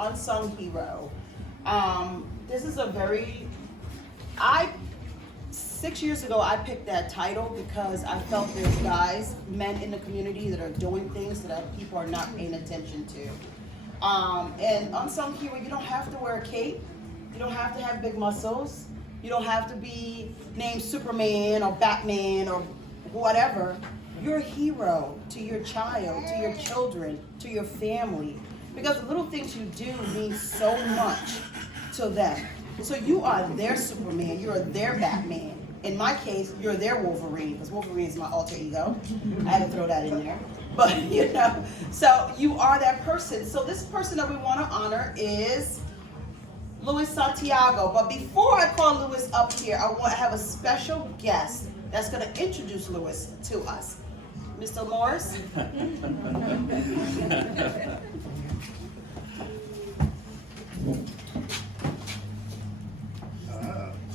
unsung hero. This is a very, 6 years ago, I picked that title because I felt there's guys, men in the community that are doing things that people are not paying attention to. And unsung hero, you don't have to wear a cape. You don't have to have big muscles. You don't have to be named Superman or Batman or whatever. You're a hero to your child, to your children, to your family. Because the little things you do mean so much to them. So you are their Superman, you're their Batman. In my case, you're their Wolverine, because Wolverine is my alter ego. I had to throw that in there. But, so you are that person. So this person that we want to honor is Luis Santiago. But before I call Luis up here, I want to have a special guest that's going to introduce Luis to us. Mr. Morris?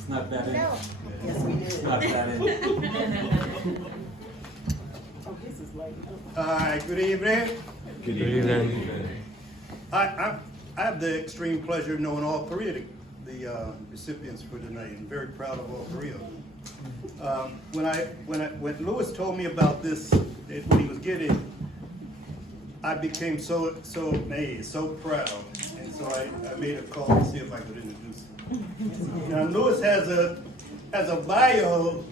Not that in. Yes, we did. Not that in. Oh, this is late. Hi, good evening. Good evening. I have the extreme pleasure of knowing all three of the recipients for tonight. I'm very proud of all three of them. When Luis told me about this, when he was getting, I became so amazed, so proud, and so I made a call to see if I could introduce him. Now, Luis has a bio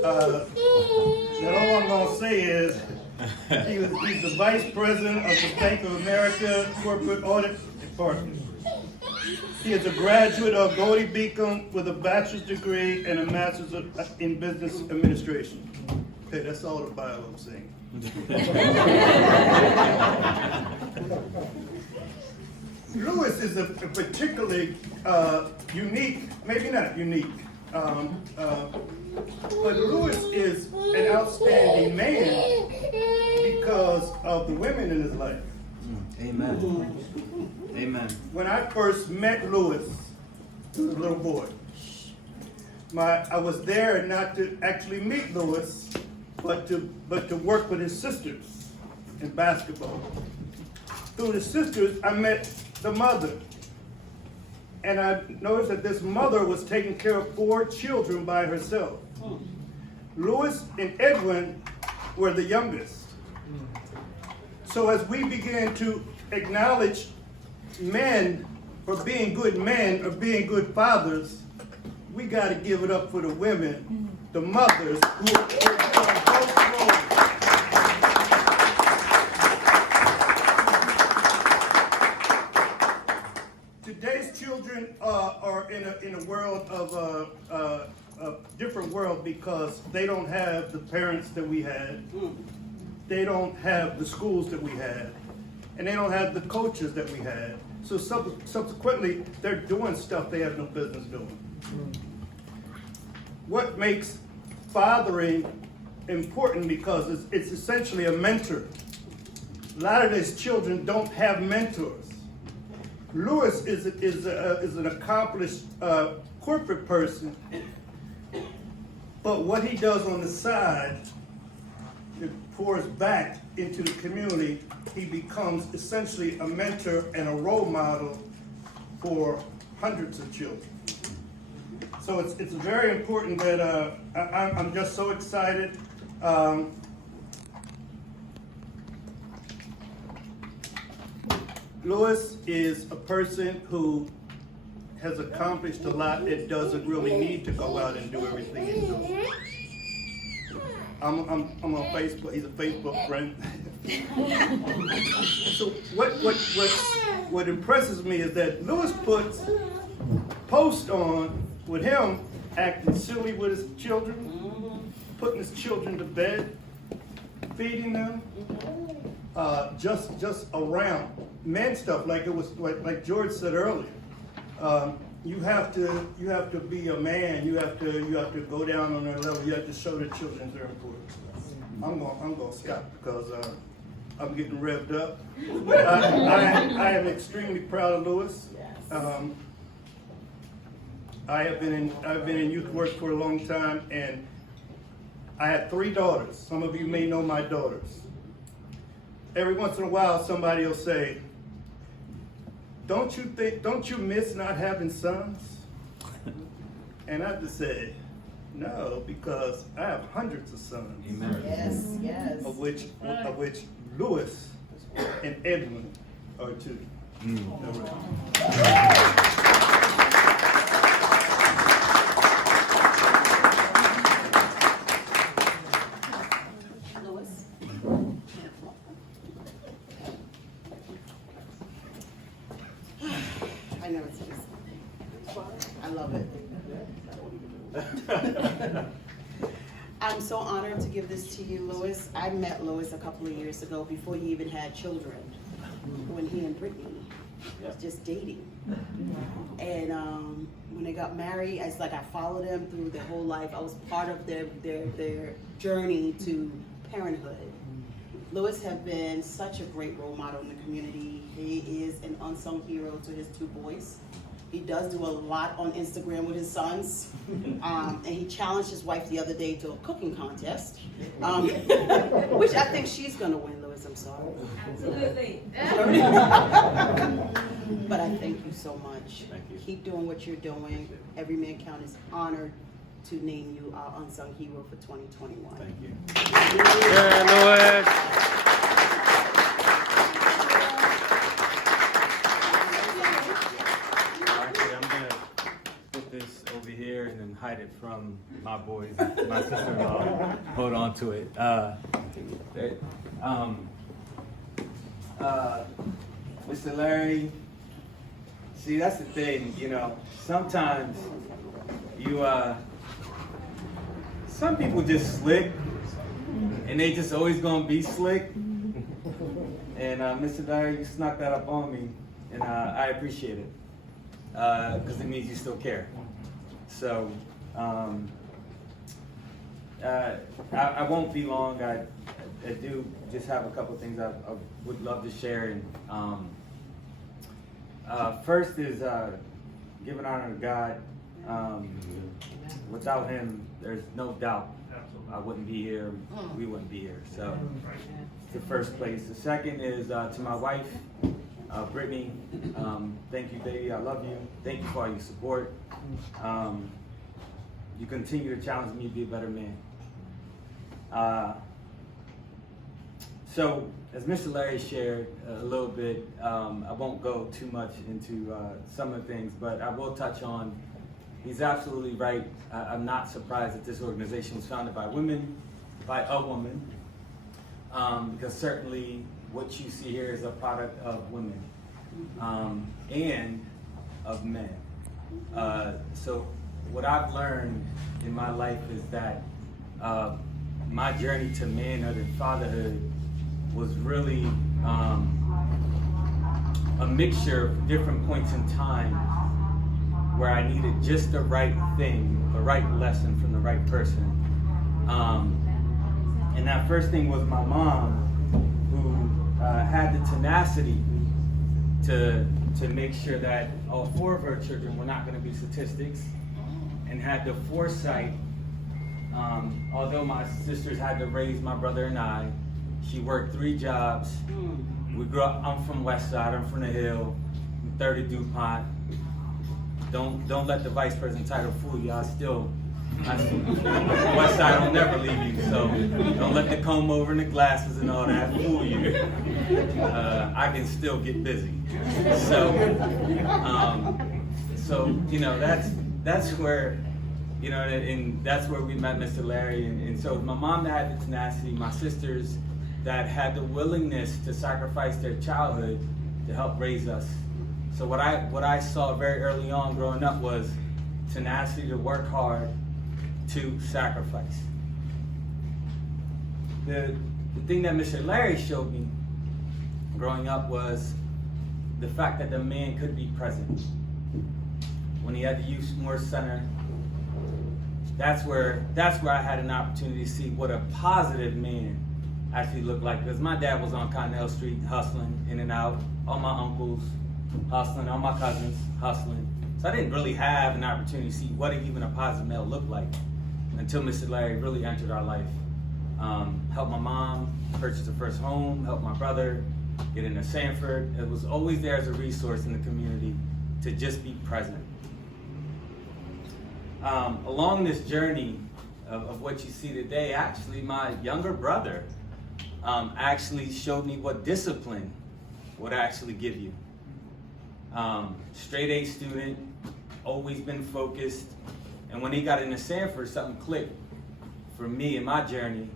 that all I'm gonna say is he's the vice president of the Bank of America Corporate Audit Department. He is a graduate of Goldie Beacon with a bachelor's degree and a master's in business administration. Okay, that's all the bio I'm saying. Luis is a particularly unique, maybe not unique, but Luis is an outstanding man because of the women in his life. Amen. Amen. When I first met Luis, he was a little boy. I was there not to actually meet Luis, but to work with his sisters in basketball. Through the sisters, I met the mother. And I noticed that this mother was taking care of 4 children by herself. Luis and Edwin were the youngest. So as we began to acknowledge men for being good men or being good fathers, we got to give it up for the women, the mothers who are doing both roles. Today's children are in a world of a different world because they don't have the parents that we had, they don't have the schools that we had, and they don't have the coaches that we had. So subsequently, they're doing stuff they have no business doing. What makes fathering important because it's essentially a mentor. A lot of these children don't have mentors. Luis is an accomplished corporate person, but what he does on the side, it pours back into the community. He becomes essentially a mentor and a role model for hundreds of children. So it's very important that I'm just so excited. Luis is a person who has accomplished a lot and doesn't really need to go out and do everything he's doing. I'm on Facebook. He's a Facebook friend. So what impresses me is that Luis puts posts on with him acting silly with his children, putting his children to bed, feeding them, just around man stuff like it was like George said earlier. You have to be a man. You have to go down on their level. You have to show the children they're important. I'm gonna stop because I'm getting revved up. I am extremely proud of Luis. I've been in youth work for a long time, and I had 3 daughters. Some of you may know my daughters. Every once in a while, somebody will say, don't you miss not having sons? And I have to say, no, because I have hundreds of sons. Amen. Yes, yes. Of which Louis and Edwin are two. All right. Louis? I know it's just, I love it. I'm so honored to give this to you, Louis. I met Louis a couple of years ago before he even had children, when he and Brittany was just dating. And when they got married, it's like I followed them through their whole life. I was part of their journey to parenthood. Louis has been such a great role model in the community. He is an unsung hero to his two boys. He does do a lot on Instagram with his sons. And he challenged his wife the other day to a cooking contest, which I think she's gonna win, Louis, I'm sorry. Absolutely. But I thank you so much. Thank you. Keep doing what you're doing. Every Man Count is honored to name you our unsung hero for 2021. Thank you. Yeah, Louis. Actually, I'm gonna put this over here and then hide it from my boys, my sister-in-law. Hold on to it. Mr. Larry, see, that's the thing, you know, sometimes some people just slick, and they just always gonna be slick. And Mr. Larry, you snuck that up on me, and I appreciate it, because it means you still care. So, I won't be long. I do just have a couple things I would love to share. And first is giving honor to God. Without Him, there's no doubt I wouldn't be here. We wouldn't be here. So, it's the first place. The second is to my wife, Brittany. Thank you, baby. I love you. Thank you for all your support. You continue to challenge me to be a better man. So, as Mr. Larry shared a little bit, I won't go too much into some of the things, but I will touch on, he's absolutely right. I'm not surprised that this organization was founded by women, by a woman, because certainly what you see here is a product of women and of men. So what I've learned in my life is that my journey to manhood and fatherhood was really a mixture of different points in time where I needed just the right thing, the right lesson from the right person. And that first thing was my mom, who had the tenacity to make sure that all four of her children were not going to be statistics, and had the foresight, although my sisters had to raise my brother and I, she worked 3 jobs. We grew up, I'm from West Side, I'm from the Hill, I'm 30 DuPont. Don't let the vice president title fool you. West Side don't never leave you, so don't let the comb over and the glasses and all that fool you. I can still get busy. So you know, that's where, you know, and that's where we met Mr. Larry. And so my mom that had the tenacity, my sisters that had the willingness to sacrifice their childhood to help raise us. So what I saw very early on growing up was tenacity to work hard, to sacrifice. The thing that Mr. Larry showed me growing up was the fact that the man could be present. When he had the Youth Morris Center, that's where I had an opportunity to see what a positive man actually looked like. Because my dad was on Connell Street hustling in and out, all my uncles hustling, all my cousins hustling. So I didn't really have an opportunity to see what even a positive male looked like until Mr. Larry really entered our life. Helped my mom purchase the first home, helped my brother getting to Sanford. It was always there as a resource in the community to just be present. Along this journey of what you see today, actually my younger brother actually showed me what discipline would actually give you. Straight A student, always been focused, and when he got into Sanford, something clicked for me in my journey,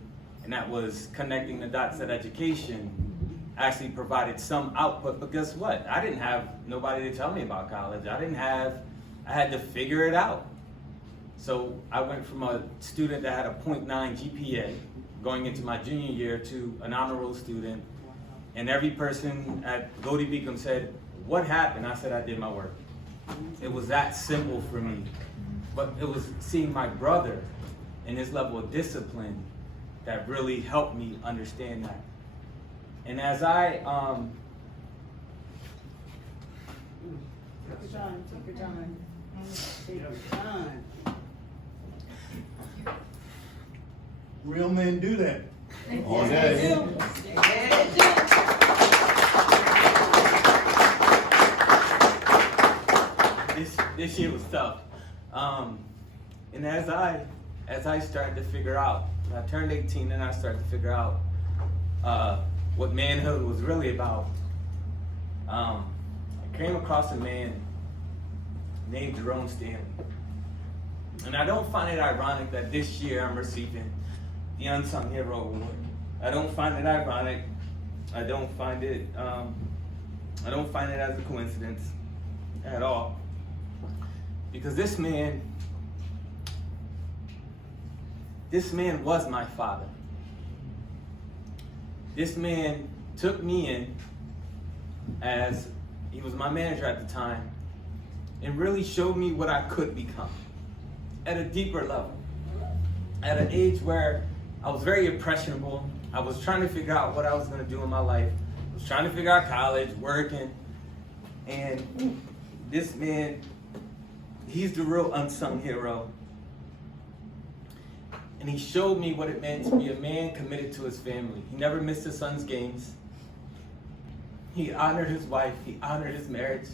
and that was connecting the dots that education actually provided some output. But guess what? I didn't have nobody to tell me about college. I had to figure it out. So I went from a student that had a 0.9 GPA going into my junior year to an honor roll student. And every person at Goldie Beacom said, "What happened?" I said, "I did my work." It was that simple for me. But it was seeing my brother and his level of discipline that really helped me understand that. And as I, Take your time, take your time. Take your time. Real men do that. Yes, they do. Yes, they do. this year was tough. And as I started to figure out, I turned 18 and I started to figure out what manhood was really about. I came across a man named Jerome Stanley. And I don't find it ironic that this year I'm receiving the Unsung Hero Award. I don't find it ironic. I don't find it as a coincidence at all. Because this man was my father. This man took me in as he was my manager at the time and really showed me what I could become at a deeper level. At an age where I was very impressionable. I was trying to figure out what I was going to do in my life. I was trying to figure out college, working. And this man, he's the real unsung hero. And he showed me what it meant to be a man committed to his family. He never missed his son's games. He honored his wife. He honored his marriage.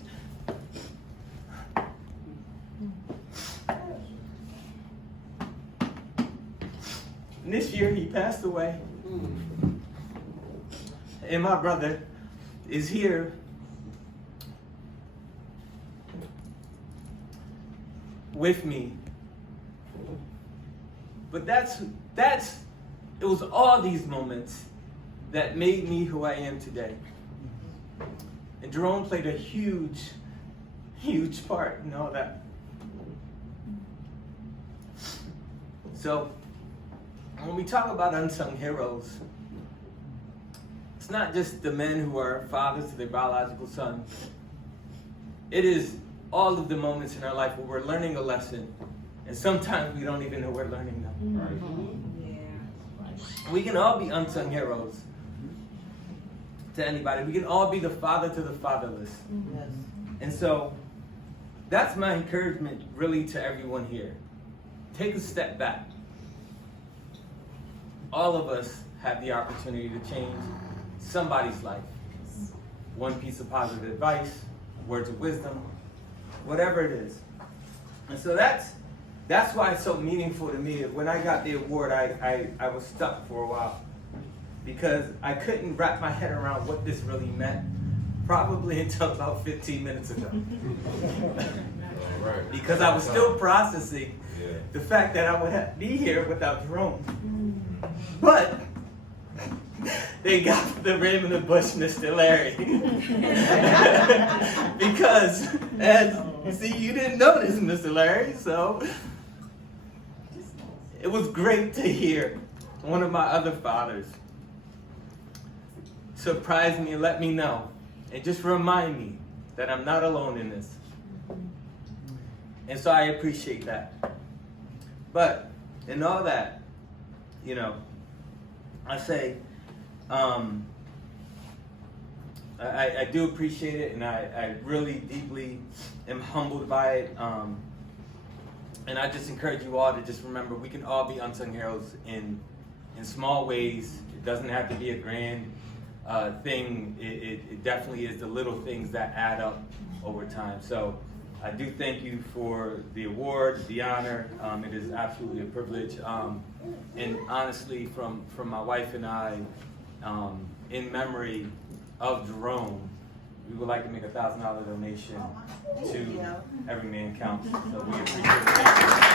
And this year he passed away. And my brother is here with me. But it was all these moments that made me who I am today. And Jerome played a huge, huge part in all that. So, when we talk about unsung heroes, it's not just the men who are fathers to their biological sons. It is all of the moments in our life where we're learning a lesson, and sometimes we don't even know we're learning them. Right? We can all be unsung heroes to anybody. We can all be the father to the fatherless. Yes. And so, that's my encouragement really to everyone here. Take a step back. All of us have the opportunity to change somebody's life. One piece of positive advice, words of wisdom, whatever it is. And so that's why it's so meaningful to me. When I got the award, I was stuck for a while because I couldn't wrap my head around what this really meant, probably until about 15 minutes ago. Right. Because I was still processing the fact that I would be here without Jerome. But they got the rim and the bush, Mr. Larry. Because, see, you didn't notice, Mr. Larry, so it was great to hear one of my other fathers surprise me and let me know and just remind me that I'm not alone in this. And so I appreciate that. But in all that, you know, I say, I do appreciate it, and I really deeply am humbled by it. And I just encourage you all to just remember we can all be unsung heroes in small ways. It doesn't have to be a grand thing. It definitely is the little things that add up over time. So I do thank you for the award, the honor. It is absolutely a privilege. And honestly, from my wife and I, in memory of Jerome, we would like to make a $1,000 donation to Every Man Counts. So we appreciate it.